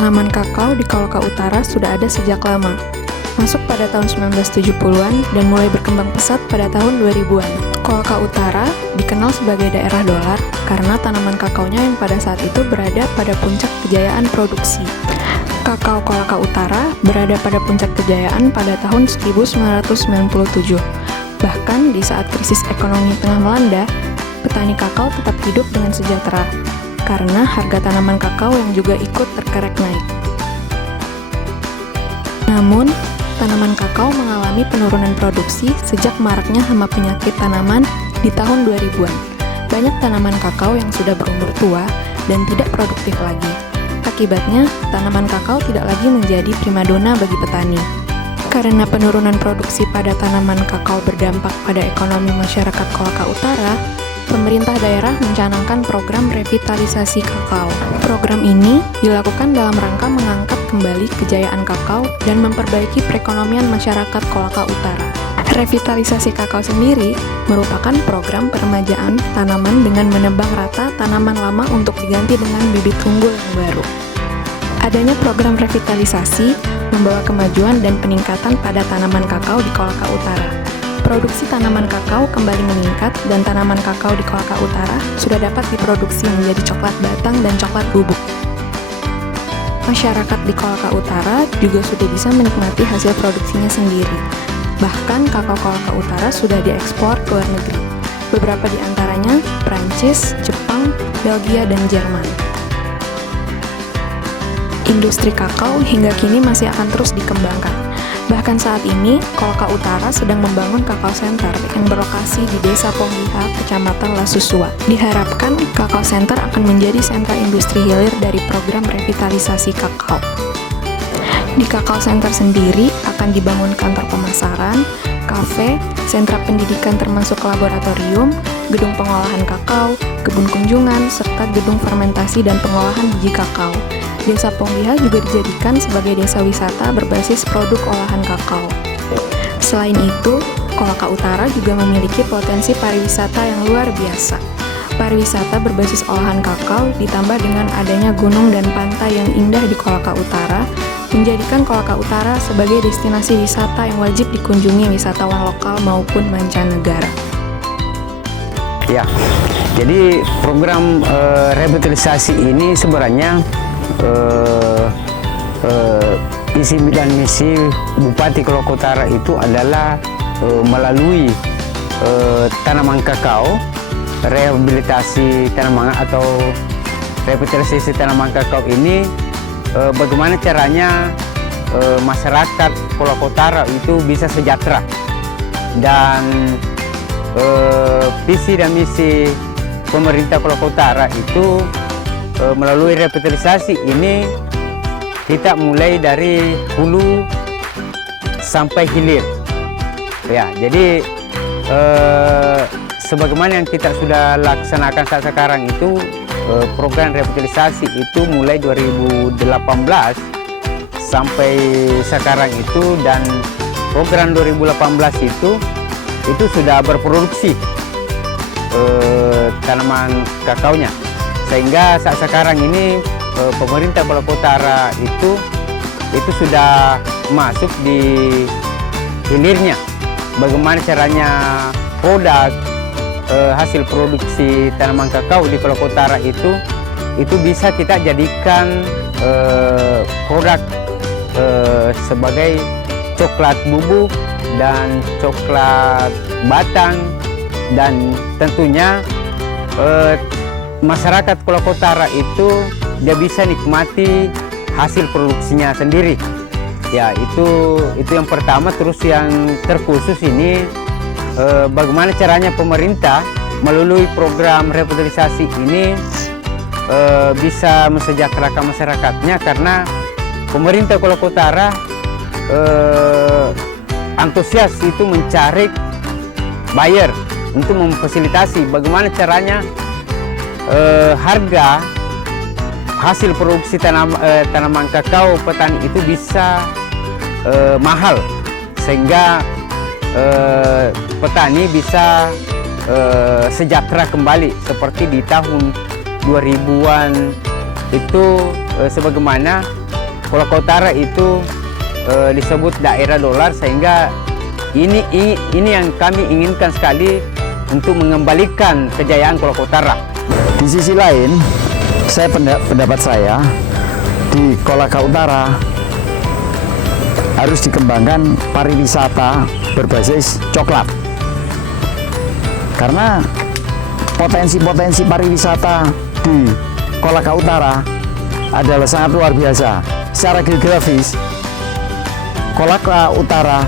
Tanaman kakao di Kolaka Utara sudah ada sejak lama, masuk pada tahun 1970-an dan mulai berkembang pesat pada tahun 2000-an. Kolaka Utara dikenal sebagai daerah dolar karena tanaman kakaonya yang pada saat itu berada pada puncak kejayaan produksi. Kakao Kolaka Utara berada pada puncak kejayaan pada tahun 1997. Bahkan di saat krisis ekonomi tengah melanda, petani kakao tetap hidup dengan sejahtera karena harga tanaman kakao yang juga ikut terkerek naik. Namun, tanaman kakao mengalami penurunan produksi sejak maraknya hama penyakit tanaman di tahun 2000-an. Banyak tanaman kakao yang sudah berumur tua dan tidak produktif lagi. Akibatnya, tanaman kakao tidak lagi menjadi primadona bagi petani. Karena penurunan produksi pada tanaman kakao berdampak pada ekonomi masyarakat Kolaka Utara, pemerintah daerah mencanangkan program revitalisasi kakao. Program ini dilakukan dalam rangka mengangkat kembali kejayaan kakao dan memperbaiki perekonomian masyarakat Kolaka Utara. Revitalisasi kakao sendiri merupakan program peremajaan tanaman dengan menebang rata tanaman lama untuk diganti dengan bibit unggul yang baru. Adanya program revitalisasi membawa kemajuan dan peningkatan pada tanaman kakao di Kolaka Utara. Produksi tanaman kakao kembali meningkat dan tanaman kakao di Kolaka Utara sudah dapat diproduksi menjadi coklat batang dan coklat bubuk. Masyarakat di Kolaka Utara juga sudah bisa menikmati hasil produksinya sendiri. Bahkan kakao Kolaka Utara sudah diekspor ke luar negeri. Beberapa di antaranya Prancis, Jepang, Belgia, dan Jerman. Industri kakao hingga kini masih akan terus dikembangkan. Bahkan saat ini, Kolaka Utara sedang membangun Kakao Center yang berlokasi di Desa Ponggiha, Kecamatan Lasusua. Diharapkan, Kakao Center akan menjadi sentra industri hilir dari program revitalisasi kakao. Di Kakao Center sendiri akan dibangun kantor pemasaran, kafe, sentra pendidikan termasuk laboratorium, gedung pengolahan kakao, kebun kunjungan, serta gedung fermentasi dan pengolahan biji kakao. Desa Ponggiha juga dijadikan sebagai desa wisata berbasis produk olahan kakao. Selain itu, Kolaka Utara juga memiliki potensi pariwisata yang luar biasa. Pariwisata berbasis olahan kakao ditambah dengan adanya gunung dan pantai yang indah di Kolaka Utara, menjadikan Kolaka Utara sebagai destinasi wisata yang wajib dikunjungi wisatawan lokal maupun mancanegara. Ya, jadi program revitalisasi ini sebenarnya visi dan misi Bupati Kolaka Utara itu adalah melalui tanaman kakao, rehabilitasi tanaman atau revitalisasi tanaman kakao ini bagaimana caranya masyarakat Kolaka Utara itu bisa sejahtera, dan visi dan misi pemerintah Kolaka Utara itu melalui revitalisasi ini kita mulai dari hulu sampai hilir. Ya, jadi sebagaimana yang kita sudah laksanakan saat sekarang itu program revitalisasi itu mulai 2018 sampai sekarang itu, dan program 2018 itu sudah berproduksi tanaman kakaonya. Sehingga saat sekarang ini pemerintah Kolaka Utara itu sudah masuk di hilirnya. Bagaimana caranya produk hasil produksi tanaman kakao di Kolaka Utara itu bisa kita jadikan produk sebagai coklat bubuk dan coklat batang, dan tentunya masyarakat Kolaka Utara itu dia bisa nikmati hasil produksinya sendiri. Ya, itu yang pertama. Terus yang terkhusus ini bagaimana caranya pemerintah melalui program revitalisasi ini bisa mensejahterakan masyarakatnya, karena pemerintah Kolaka Utara antusias itu mencari buyer untuk memfasilitasi bagaimana caranya harga hasil produksi tanaman kakao petani itu bisa mahal, sehingga petani bisa sejahtera kembali seperti di tahun 2000-an itu sebagaimana Kolaka Utara itu disebut daerah dolar, sehingga ini yang kami inginkan sekali untuk mengembalikan kejayaan Kolaka Utara. Di sisi lain, pendapat saya di Kolaka Utara harus dikembangkan pariwisata berbasis coklat, karena potensi-potensi pariwisata di Kolaka Utara adalah sangat luar biasa. Secara geografis, Kolaka Utara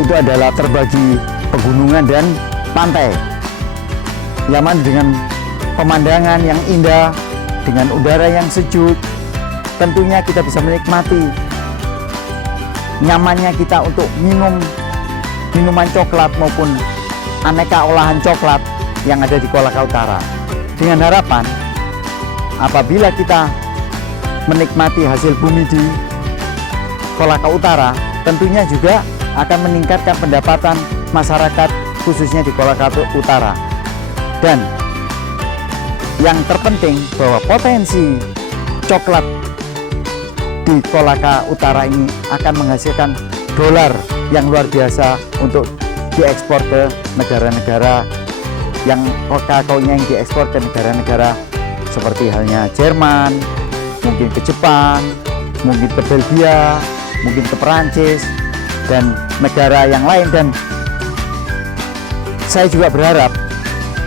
itu adalah terbagi pegunungan dan pantai, nyaman dengan pemandangan yang indah, dengan udara yang sejuk. Tentunya kita bisa menikmati nyamannya kita untuk minum minuman coklat maupun aneka olahan coklat yang ada di Kolaka Utara. Dengan harapan apabila kita menikmati hasil bumi di Kolaka Utara, tentunya juga akan meningkatkan pendapatan masyarakat khususnya di Kolaka Utara. Dan yang terpenting bahwa potensi coklat di Kolaka Utara ini akan menghasilkan dolar yang luar biasa untuk diekspor ke negara-negara yang kakaonya yang diekspor ke negara-negara seperti halnya Jerman, mungkin ke Jepang, mungkin ke Belgia, mungkin ke Perancis, dan negara yang lain. Dan saya juga berharap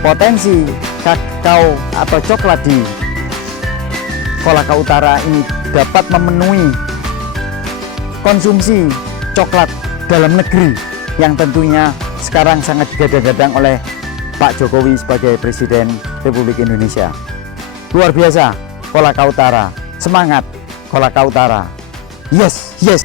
potensi kakao atau coklat di Kolaka Utara ini dapat memenuhi konsumsi coklat dalam negeri yang tentunya sekarang sangat digadang-gadang oleh Pak Jokowi sebagai Presiden Republik Indonesia. Luar biasa Kolaka Utara, semangat Kolaka Utara. Yes, yes.